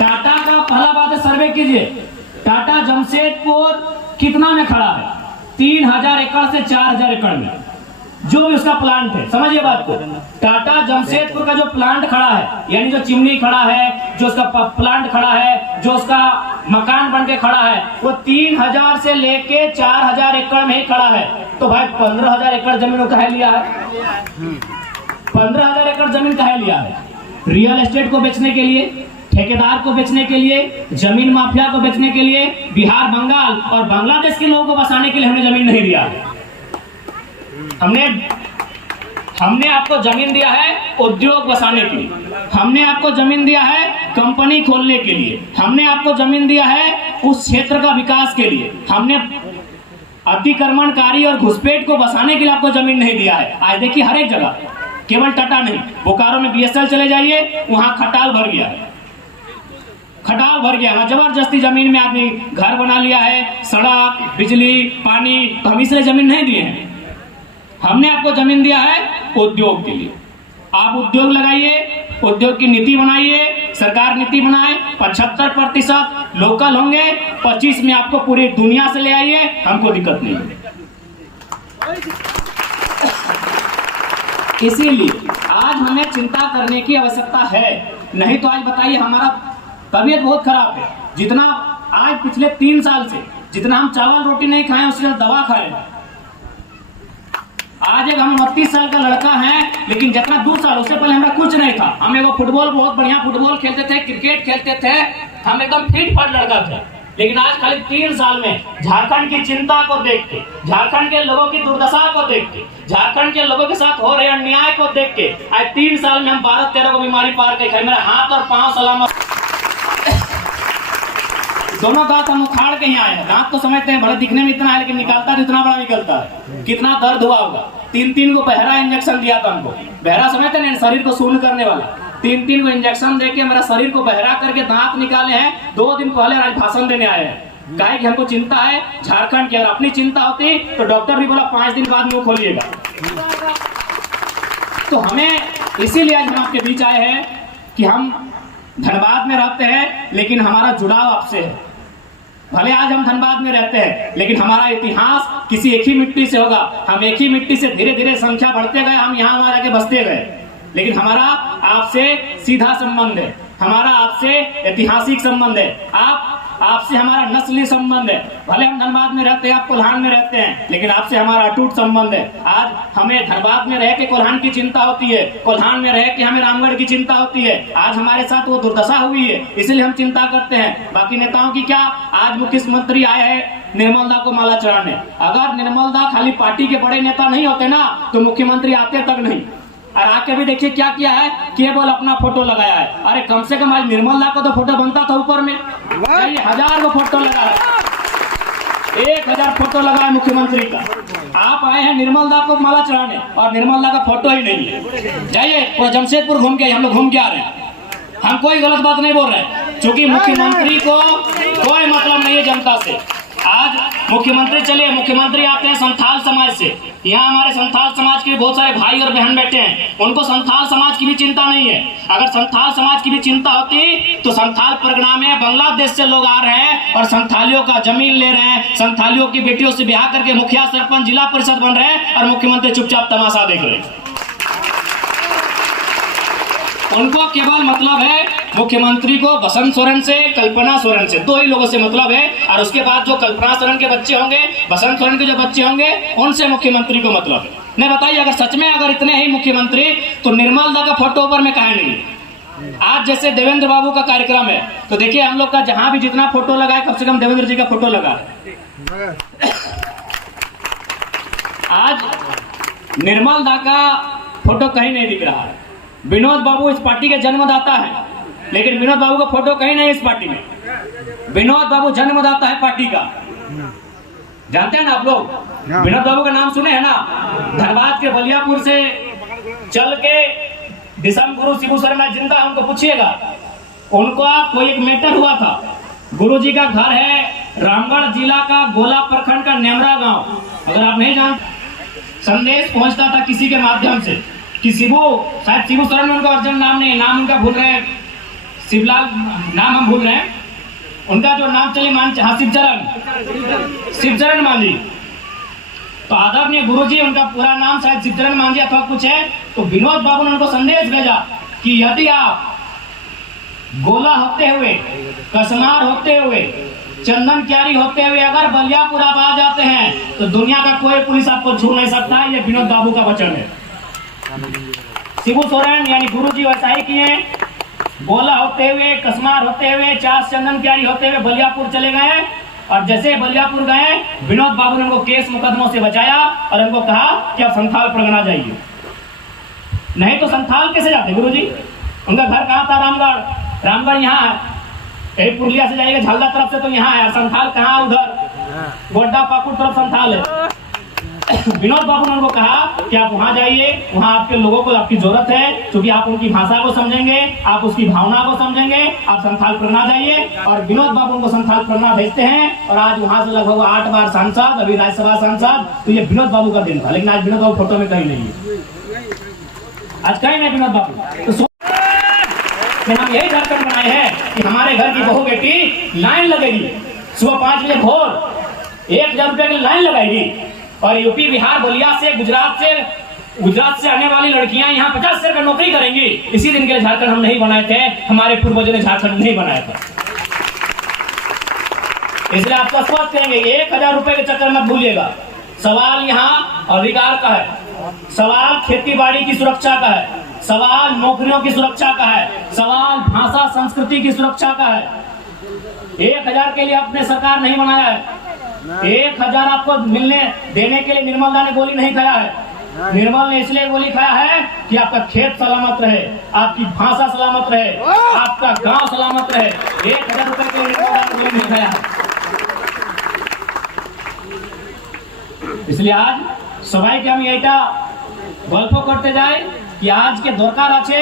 टाटा का पहला बात है, सर्वे कीजिए। टाटा जमशेदपुर कितना में खड़ा है? 3000 एकड़ से 4000 एकड़ में जो भी उसका प्लांट है, समझिए बात को। टाटा जमशेदपुर का जो प्लांट खड़ा है, यानी जो चिमनी खड़ा है, जो उसका प्लांट खड़ा है, जो उसका मकान बन के खड़ा है, वो 3000 से लेके 4000 एकड़ में ही खड़ा है। तो भाई 15000 एकड़ जमीन कहे लिया है? 15000 एकड़ जमीन कहे लिया है? रियल एस्टेट को बेचने के लिए, ठेकेदार को बेचने के लिए, जमीन माफिया को बेचने के लिए, बिहार, बंगाल और बांग्लादेश के लोगों को बसाने के लिए हमने जमीन नहीं दिया। हमने आपको जमीन दिया है उद्योग बसाने के लिए, हमने आपको जमीन दिया है कंपनी खोलने के लिए, हमने आपको जमीन दिया है उस क्षेत्र का विकास के लिए, हमने अतिक्रमणकारी और घुसपैठ को बसाने के लिए आपको जमीन नहीं दिया है। आज देखिए हर एक जगह, केवल टाटा नहीं, बोकारो में बीएसएल चले जाइए, वहां खटाल भर गया है, खटाल भर गया। जबरदस्ती जमीन में आदमी घर बना लिया है, सड़क, बिजली, पानी। तो हम इसलिए जमीन नहीं दिए हैं, हमने आपको जमीन दिया है उद्योग के लिए। आप उद्योग लगाइए, उद्योग की नीति बनाइए, सरकार नीति बनाए। 75% लोकल होंगे, 25 में आपको पूरी दुनिया से ले आइए, हमको दिक्कत नहीं है। इसीलिए आज हमें चिंता करने की आवश्यकता है, नहीं तो आज बताइए हमारा तबीयत बहुत खराब है। जितना आज पिछले 3 साल से जितना हम चावल रोटी नहीं खाए, उससे दवा खाए। आज एक हम 32 साल का लड़का है, लेकिन जितना 2 साल उससे पहले हमारा कुछ नहीं था। हम एगो फुटबॉल, बहुत बढ़िया फुटबॉल खेलते थे, क्रिकेट खेलते थे, हम एकदम फिट फाट लड़का थे। लेकिन आज खाली 3 साल में झारखंड की चिंता को देख के, झारखंड के लोगों की दुर्दशा को देख के, झारखंड के लोगों के साथ हो रहे अन्याय को देख के, आज 3 साल में हम 12-13 को बीमारी पार कर, मेरा हाथ और पांव सलामत, दोनों दांत हम उखाड़ के ही आए हैं। दांत तो समझते हैं, बड़े दिखने में इतना है, लेकिन निकालता है इतना बड़ा निकलता है। कितना दर्द हुआ होगा। 3-3 को बहरा इंजेक्शन दिया था हमको। बहरा समझते हैं, शरीर को शून्य करने वाला। 3-3 को इंजेक्शन देके मेरा शरीर को बहरा करके दांत निकाले हैं। 2 दिन पहले आज भाषण देने आए हैं। काहे कि हमको चिंता है झारखंड की। अगर अपनी चिंता होती तो डॉक्टर भी बोला 5 दिन बाद मुंह खोलिएगा। तो हमें इसीलिए आज हम आपके बीच आए हैं कि हम धनबाद में रहते हैं, लेकिन हमारा जुड़ाव आपसे है। भले आज हम धनबाद में रहते हैं, लेकिन हमारा इतिहास किसी एक ही मिट्टी से होगा। हम एक ही मिट्टी से धीरे धीरे संख्या बढ़ते गए, हम यहाँ वहां जाके बसते गए, लेकिन हमारा आपसे सीधा संबंध है, हमारा आपसे ऐतिहासिक संबंध है, आपसे हमारा नस्ली संबंध है। भले हम धनबाद में रहते हैं, आप कोल्हान में रहते हैं, लेकिन आपसे हमारा अटूट संबंध है। आज हमें धनबाद में रह के कोल्हान की चिंता होती है, कोल्हान में रह के हमें रामगढ़ की चिंता होती है। आज हमारे साथ वो दुर्दशा हुई है, इसलिए हम चिंता करते हैं। बाकी नेताओं की क्या, आज मुख्यमंत्री आए हैं निर्मल दा को माला चढ़ाने। अगर निर्मल दा खाली पार्टी के बड़े नेता नहीं होते ना, तो मुख्यमंत्री आते तक नहीं। और आके भी देखिए क्या किया है, केवल अपना फोटो लगाया है। अरे कम से कम आज निर्मल दा को तो फोटो बनता था ऊपर में, 1000 को फोटो लगा है, 1000 फोटो लगा है मुख्यमंत्री का। आप आए हैं निर्मल दा को माला चढ़ाने और निर्मल दा का फोटो ही नहीं है। जाइए पूरा जमशेदपुर घूम के, हम लोग घूम के आ रहे हैं, हम कोई गलत बात नहीं बोल रहे, क्योंकि मुख्यमंत्री को कोई मतलब नहीं है जनता से। आज मुख्यमंत्री चलिए, मुख्यमंत्री आते हैं संथाल समाज से। यहाँ हमारे संथाल समाज के बहुत सारे भाई और बहन बैठे हैं, उनको संथाल समाज की भी चिंता नहीं है। अगर संथाल समाज की भी चिंता होती तो संथाल परगना में बांग्लादेश से लोग आ रहे हैं और संथालियों का जमीन ले रहे हैं, संथालियों की बेटियों से ब्याह करके मुखिया, सरपंच, जिला परिषद बन रहे हैं, और मुख्यमंत्री चुपचाप तमाशा देख रहे हैं। उनको केवल मतलब है मुख्यमंत्री को बसंत सोरेन से, कल्पना सोरेन से, दो ही लोगों से मतलब है। और उसके बाद जो कल्पना सोरेन के बच्चे होंगे, बसंत सोरेन के जो बच्चे होंगे, उनसे मुख्यमंत्री को मतलब है। नहीं बताइए, अगर सच में अगर इतने ही मुख्यमंत्री तो निर्मल दा का फोटो ऊपर में काहे नहीं? आज जैसे देवेंद्र बाबू का कार्यक्रम है तो देखिए हम लोग का जहां भी जितना फोटो लगा है, कम से कम देवेंद्र जी का फोटो लगा है। आज निर्मल दा का फोटो कहीं नहीं दिख रहा है। विनोद बाबू इस पार्टी के जन्मदाता है, लेकिन विनोद बाबू का फोटो कहीं नहीं इस पार्टी में। विनोद बाबू जन्मदाता है पार्टी का, जानते हैं ना आप लोग? विनोद बाबू का नाम सुने हैं ना? धनबाद के बलियापुर से चल के दिसम गुरु शिबू शर्मा जिंदा, उनको पूछिएगा। उनका कोई एक मैटर हुआ था। गुरुजी का घर है रामगढ़ जिला का गोला प्रखंड का नेमरा गांव। अगर आप नहीं जानते, संदेश पहुंचता था किसी के माध्यम से कि शिबू, शायद शिबू शरण उनका अर्जुन नाम नहीं, नाम उनका भूल रहे हैं, शिवलाल नाम हम भूल रहे हैं, उनका जो नाम चले मान, हाँ शिवचरण मांझी। तो आदरणीय गुरुजी, उनका पूरा नाम शायद शिवचरण मांझी अथवा कुछ है। तो विनोद बाबू ने उनको संदेश भेजा कि यदि आप गोला होते हुए, कसमार होते हुए, चंदन क्यारी होते हुए अगर बलियापुर आप आ जाते हैं तो दुनिया का कोई पुलिस आपको छू नहीं सकता है। ये विनोद बाबू का वचन है। शिबू सोरेन यानी गुरुजी वैसा ही किए, गोला होते हुए, कसमार होते हुए, चास चंदन क्यारी होते हुए बलियापुर चले गए। और जैसे बलियापुर गए, विनोद बाबू ने उनको केस मुकदमों से बचाया और उनको कहा कि आप संथाल परगना जाइए। नहीं तो संथाल कैसे जाते गुरुजी? उनका घर कहाँ था? रामगढ़। रामगढ़ यहाँ है, पुरलिया से जाइएगा झालदा तरफ से तो यहाँ है। संथाल कहाँ? उधर गोड्डा पाकुड़ तरफ संथाल है। विनोद बाबू ने उनको कहा कि आप वहां जाइए, वहां आपके लोगों को आपकी जरूरत है, क्योंकि आप उनकी भाषा को समझेंगे, आप उसकी भावना को समझेंगे, आप संथाल परगना जाइए। और विनोद बाबू उनको संथाल परगना भेजते हैं और आज वहां से लगभग 8 बार सांसद, अभी राज्यसभा सांसद। तो ये विनोद बाबू का दिन था, लेकिन आज विनोद बाबू फोटो में कहीं नहीं है, आज कहीं नहीं विनोद बाबू। तो हम यही झारखंड बनाए हैं कि हमारे घर की बहू बेटी लाइन लगेगी, सुबह 5 बजे भोर 1000 रुपए की लाइन लगाएगी। और यूपी, बिहार, बलिया से, गुजरात से आने वाली लड़कियां यहाँ 50 हजार का नौकरी करेंगी। इसी दिन के लिए झारखंड हम नहीं बनाए थे, हमारे पूर्वजों ने झारखंड नहीं बनाया था। इसलिए आपको स्पष्ट करेंगे, 1000 रुपए के चक्कर मत भूलिएगा। सवाल यहाँ अधिकार का है, सवाल खेती बाड़ी की सुरक्षा का है, सवाल नौकरियों की सुरक्षा का है, सवाल भाषा संस्कृति की सुरक्षा का है। 1000 के लिए अपने सरकार नहीं बनाया है। 1000 आपको देने के लिए निर्मल दा ने गोली नहीं खाया है। निर्मल ने इसलिए गोली खाया है कि आपका खेत सलामत रहे, आपकी भाषा सलामत रहे, आपका गांव सलामत रहे। 1000 रुपए के लिए निर्मल दा ने गोली नहीं खाया है। इसलिए आज सबाई के हम এইটা গল্প করতে যাই कि आज के दरकार আছে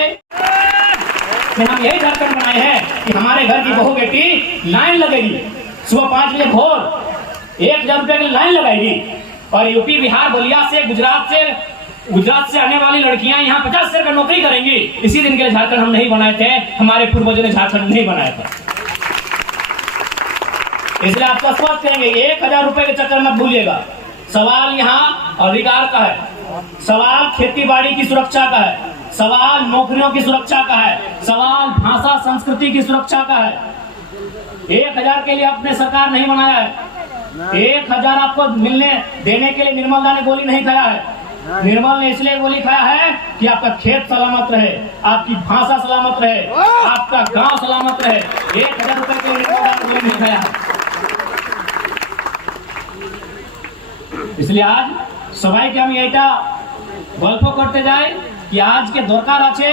कि हम यही झारखंड बनाए हैं कि हमारे घर की बहू बेटी लाइन लगेगी, सुबह 5 बजे भोर 1000 रुपए की लाइन लगाएगी। और यूपी, बिहार, बलिया से, गुजरात से आने वाली लड़कियां यहाँ 50 हजार का नौकरी करेंगी। इसी दिन के लिए झारखंड हम नहीं बनाए थे, हमारे पूर्वजों ने झारखंड नहीं बनाया था। इसलिए आपको स्पष्ट करेंगे, 1000 रुपए के चक्कर मत भूलिएगा। सवाल यहाँ अधिकार का है, सवाल खेती बाड़ी की सुरक्षा का है, सवाल नौकरियों की सुरक्षा का है, सवाल भाषा संस्कृति की सुरक्षा का है। 1000 के लिए अपने सरकार नहीं बनाया है। 1000 आपको देने के लिए निर्मल दा ने गोली नहीं खाया है। निर्मल ने इसलिए गोली खाया है कि आपका खेत सलामत रहे, आपकी भाषा सलामत रहे, आपका गांव सलामत रहे। 1000 रुपए के लिए निर्मल दा ने गोली नहीं खाया है। इसलिए आज सबाई के हम এইটা গল্প করতে যাই कि आज के दरकार আছে।